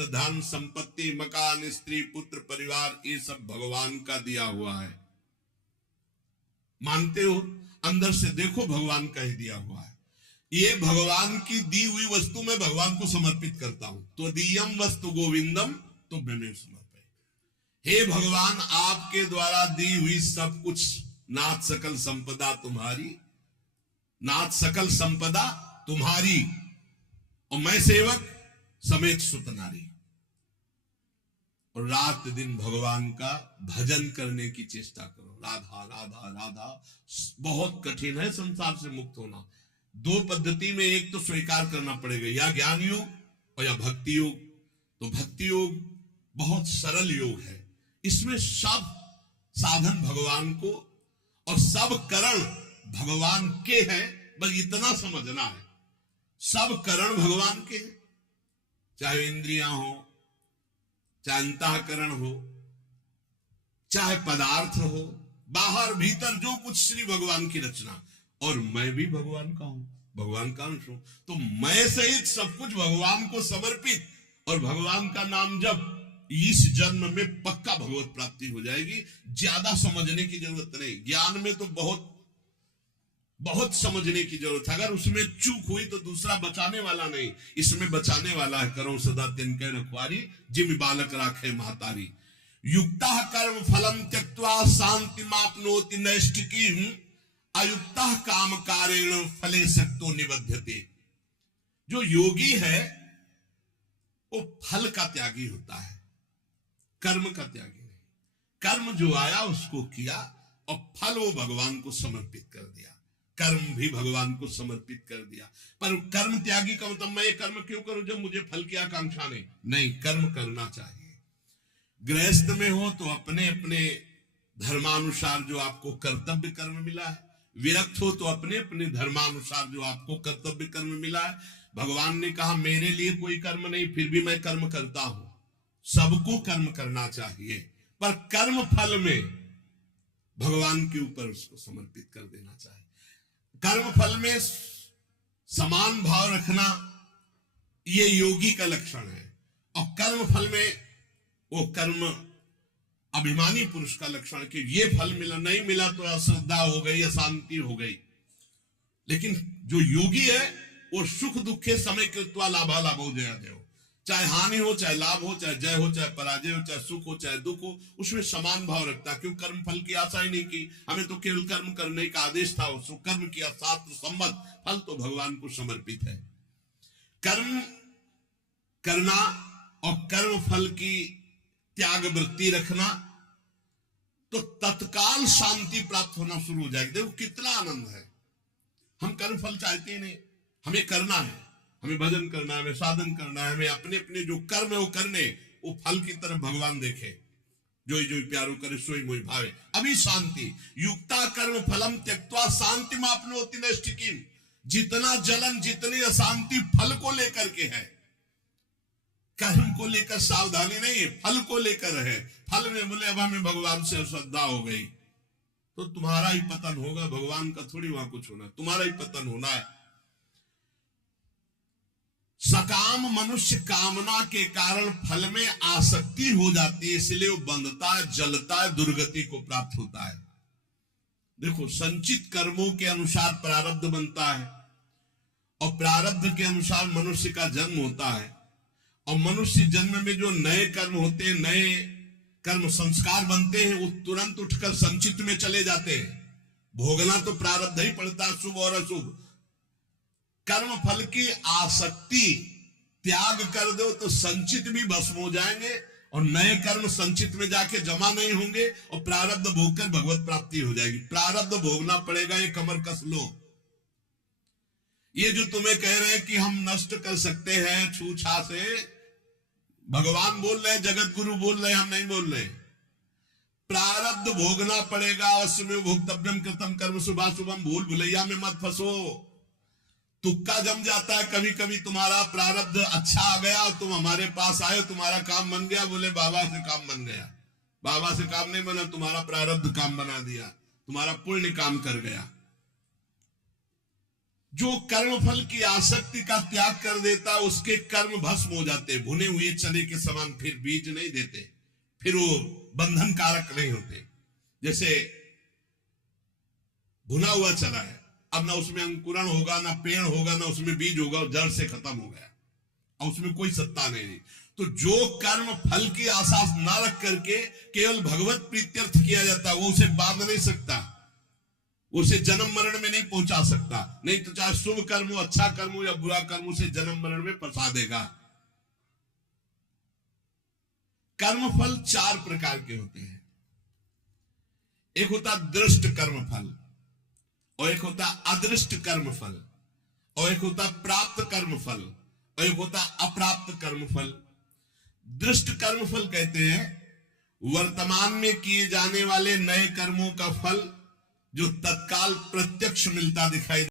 सिद्ध धन संपत्ति मकान स्त्री पुत्र परिवार ये सब भगवान का दिया हुआ है। मानते हो? अंदर से देखो भगवान का ही दिया हुआ है। ये भगवान की दी हुई वस्तु मैं भगवान को समर्पित करता हूं। तो दीयम वस्तु गोविंदम तो मेमेव समर्पय। हे भगवान, आपके द्वारा दी हुई सब कुछ, नाथ सकल संपदा तुम्हारी, नाथ सकल संपदा तुम्हारी, और मैं सेवक समेत सुत नारी। और रात दिन भगवान का भजन करने की चेष्टा करो। राधा राधा राधा। बहुत कठिन है संसार से मुक्त होना। दो पद्धति में, एक तो स्वीकार करना पड़ेगा, या ज्ञान योग और या भक्ति योग। तो भक्ति योग बहुत सरल योग है। इसमें सब साधन भगवान को और सब करण भगवान के हैं। बस इतना समझना है, सब करण भगवान के हैं, चाहे इंद्रियां हो, चाहे अंतःकरण हो, चाहे पदार्थ हो, बाहर भीतर जो कुछ श्री भगवान की रचना। और मैं भी भगवान का हूं, भगवान का अंश हूं। तो मैं सहित सब कुछ भगवान को समर्पित और भगवान का नाम जब, इस जन्म में पक्का भगवत प्राप्ति हो जाएगी। ज्यादा समझने की जरूरत नहीं। ज्ञान में तो बहुत बहुत समझने की जरूरत है। अगर उसमें चूक हुई तो दूसरा बचाने वाला नहीं, इसमें बचाने वाला है। करो सदा तिनके रखवारी, जिम बालक राखे महतारी। युक्ता कर्म फलम त्यक्त्वा शांति मापनोति नैष्ठिकीं, अयुक्ता काम कारेण फले सक्तो निबध्यते। जो योगी है वो फल का त्यागी होता है, कर्म का त्यागी नहीं। कर्म जो आया उसको किया और फल वो भगवान को समर्पित कर दिया। कर्म भी भगवान को समर्पित कर दिया। पर कर्म त्यागी का मतलब मैं ये कर्म क्यों करूं जब मुझे फल की आकांक्षा नहीं। नहीं, कर्म करना चाहिए। गृहस्थ में हो तो अपने अपने धर्मानुसार जो आपको कर्तव्य कर्म मिला है, विरक्त हो तो अपने अपने धर्मानुसार जो आपको कर्तव्य कर्म मिला है। भगवान ने कहा मेरे लिए कोई कर्म नहीं, फिर भी मैं कर्म करता हूं। सबको कर्म करना चाहिए, पर कर्म फल में भगवान के ऊपर उसको समर्पित कर देना चाहिए। कर्म फल में समान भाव रखना ये योगी का लक्षण है, और कर्म फल में वो कर्म अभिमानी पुरुष का लक्षण कि ये फल मिला, नहीं मिला तो अश्रद्धा हो गई, अशांति हो गई। लेकिन जो योगी है वो सुख दुखे समय कृत्वा लाभा लाभो जया देव। चाहे हानि हो, चाहे लाभ हो, चाहे जय हो, चाहे पराजय हो, चाहे सुख हो, चाहे दुख हो, उसमें समान भाव रखता। क्यों? कर्म फल की आशा ही नहीं की। हमें तो केवल कर्म करने का आदेश था, उसको कर्म किया, 7 संवत, फल तो भगवान को समर्पित है। कर्म करना और कर्म फल की त्याग वृत्ति रखना तो तत्काल शांति प्राप्त होना शुरू हो जाएगी। देखो कितना आनंद है। हम कर्म फल चाहते ही नहीं, हमें करना है, हमें भजन करना है, हमें साधन करना है, हमें अपने अपने जो कर्म है वो करने, वो फल की तरफ भगवान देखे। जो जो प्यारो करे सोई मोहि भावे। अभी शांति। युक्ता कर्म फलम त्यक्त्वा शांति मापनोति नैष्ठिकीं। जितना जलन, जितनी अशांति फल को लेकर के है, कर्म को लेकर सावधानी नहीं है, फल को लेकर है। फल में बोले अब हमें भगवान से अश्रद्धा हो गई तो तुम्हारा ही पतन होगा, भगवान का थोड़ी वहां कुछ होना, तुम्हारा ही पतन होना है। सकाम मनुष्य कामना के कारण फल में आसक्ति हो जाती है, इसलिए वो बंधता है, जलता है, दुर्गति को प्राप्त होता है। देखो, संचित कर्मों के अनुसार प्रारब्ध बनता है, और प्रारब्ध के अनुसार मनुष्य का जन्म होता है। और मनुष्य जन्म में जो नए कर्म होते हैं, नए कर्म संस्कार बनते हैं, वो तुरंत उठकर संचित में चले जाते हैं। भोगना तो प्रारब्ध ही पड़ता है, शुभ और अशुभ। कर्म फल की आसक्ति त्याग कर दो तो संचित भी भस्म हो जाएंगे, और नए कर्म संचित में जाके जमा नहीं होंगे, और प्रारब्ध भोगकर भगवत प्राप्ति हो जाएगी। प्रारब्ध भोगना पड़ेगा, ये कमर कस लो। ये जो तुम्हें कह रहे हैं कि हम नष्ट कर सकते हैं छूछा से, भगवान बोल रहे हैं, जगत गुरु बोल रहे हैं, हम नहीं बोल रहे। प्रारब्ध भोगना पड़ेगा। अवश्य में भोक्तव्यम कृतम कर्म शुभाशुभम। भूल भुलैया में मत फंसो। तुक्का जम जाता है कभी कभी। तुम्हारा प्रारब्ध अच्छा आ गया और तुम हमारे पास आए, तुम्हारा काम बन गया, बोले बाबा से काम बन गया। बाबा से काम नहीं बना, तुम्हारा प्रारब्ध काम बना दिया, तुम्हारा पुण्य काम कर गया। जो कर्म फल की आसक्ति का त्याग कर देता उसके कर्म भस्म हो जाते, भुने हुए चने के समान फिर बीज नहीं देते, फिर वो बंधन कारक नहीं होते। जैसे भुना हुआ चना है, अब ना उसमें अंकुरण होगा, ना पेड़ होगा, ना उसमें बीज होगा, जड़ से खत्म हो गया, और उसमें कोई सत्ता नहीं। तो जो कर्म फल की आशा ना रख करके केवल भगवत प्रीत्यर्थ किया जाता, वो उसे बांध नहीं सकता, उसे जन्म मरण में नहीं पहुंचा सकता। नहीं तो चाहे शुभ कर्म हो, अच्छा कर्म हो या बुरा कर्म, उसे जन्म मरण में फंसा देगा। कर्म फल 4 प्रकार के होते हैं। एक होता दृष्ट कर्म फल, और एक होता अदृष्ट कर्म फल, और एक होता प्राप्त कर्म फल, और एक होता अप्राप्त कर्म फल। दृष्ट कर्म फल कहते हैं वर्तमान में किए जाने वाले नए कर्मों का फल जो तत्काल प्रत्यक्ष मिलता दिखाई